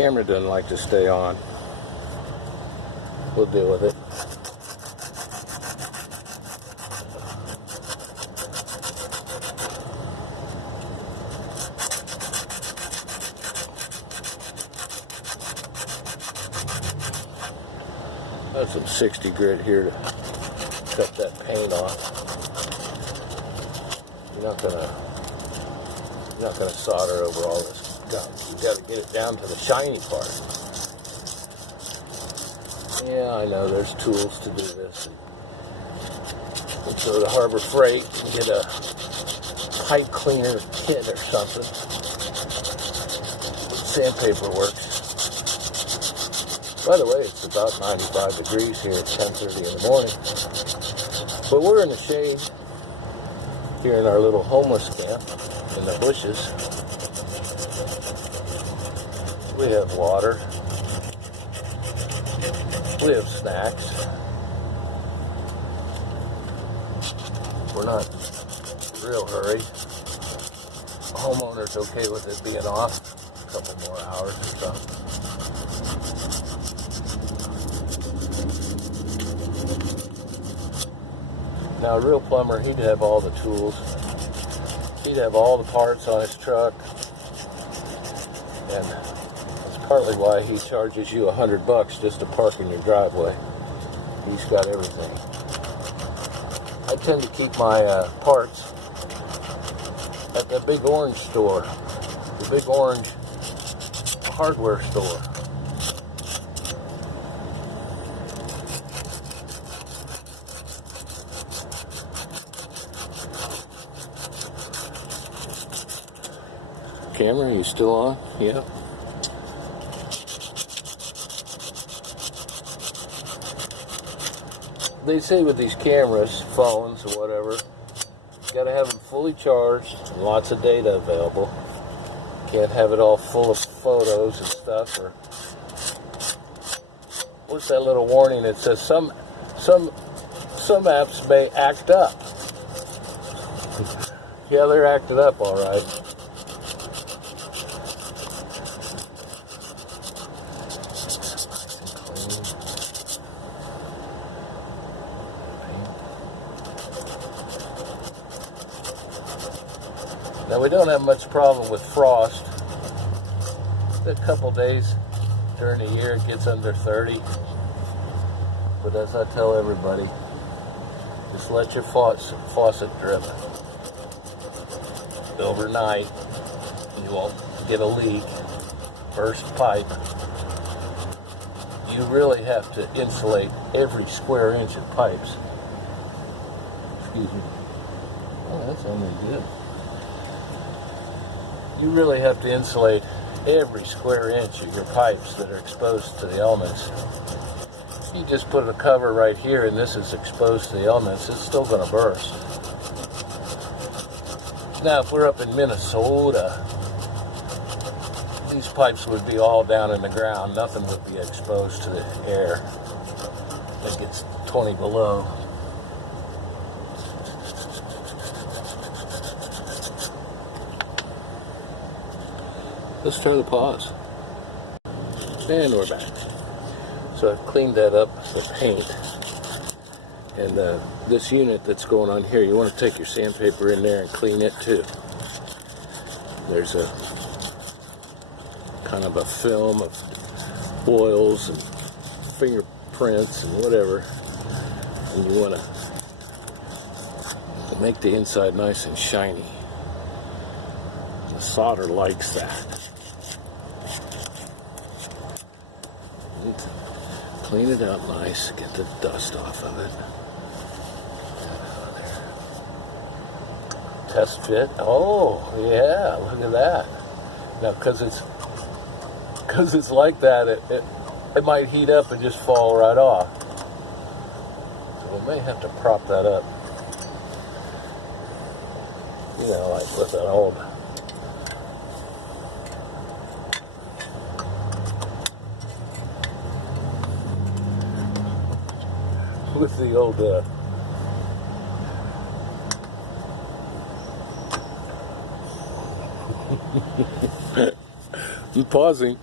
camera doesn't like to stay on. We'll deal with it. Got some 60 grit here to cut that paint off. You're not gonna solder over all this gunk. You gotta get it down to the shiny part. Yeah, I know there's tools to do this. Let's go to Harbor Freight and get a pipe cleaner kit or something. Sandpaper works. By the way, it's about 95 degrees here at 10:30 in the morning. But we're in the shade here in our little homeless camp in the bushes. We have water. We have snacks. We're not in a real hurry. The homeowner's okay with it being off a couple more hours or so. Now, a real plumber, he'd have all the tools. He'd have all the parts on his truck. And that's partly why he charges you $100 just to park in your driveway. He's got everything. I tend to keep my parts at the Big Orange store. The Big Orange hardware store. Camera, are you still on? Yeah. They say with these cameras, phones or whatever, you gotta have them fully charged and lots of data available. Can't have it all full of photos and stuff. Or what's that little warning that says some apps may act up? Yeah, they're acted up, all right. Now, we don't have much problem with frost. A couple days during the year it gets under 30. But as I tell everybody, just let your faucet drip. Overnight, you won't get a leak, burst pipe. You really have to insulate every square inch of pipes. Excuse me. Oh, that's only good. You really have to insulate every square inch of your pipes that are exposed to the elements. You just put a cover right here and this is exposed to the elements, it's still going to burst. Now, if we're up in Minnesota, these pipes would be all down in the ground. Nothing would be exposed to the air. It gets 20 below. Let's try the pause. And we're back. So I've cleaned that up with paint. And this unit that's going on here, you want to take your sandpaper in there and clean it too. There's a kind of a film of oils and fingerprints and whatever. And you want to make the inside nice and shiny. The solder likes that. Clean it up nice, get the dust off of it. Test fit. Oh, yeah, look at that. Now, because it's like that, it might heat up and just fall right off. So we may have to prop that up. You know, like with an old with the old I'm pausing.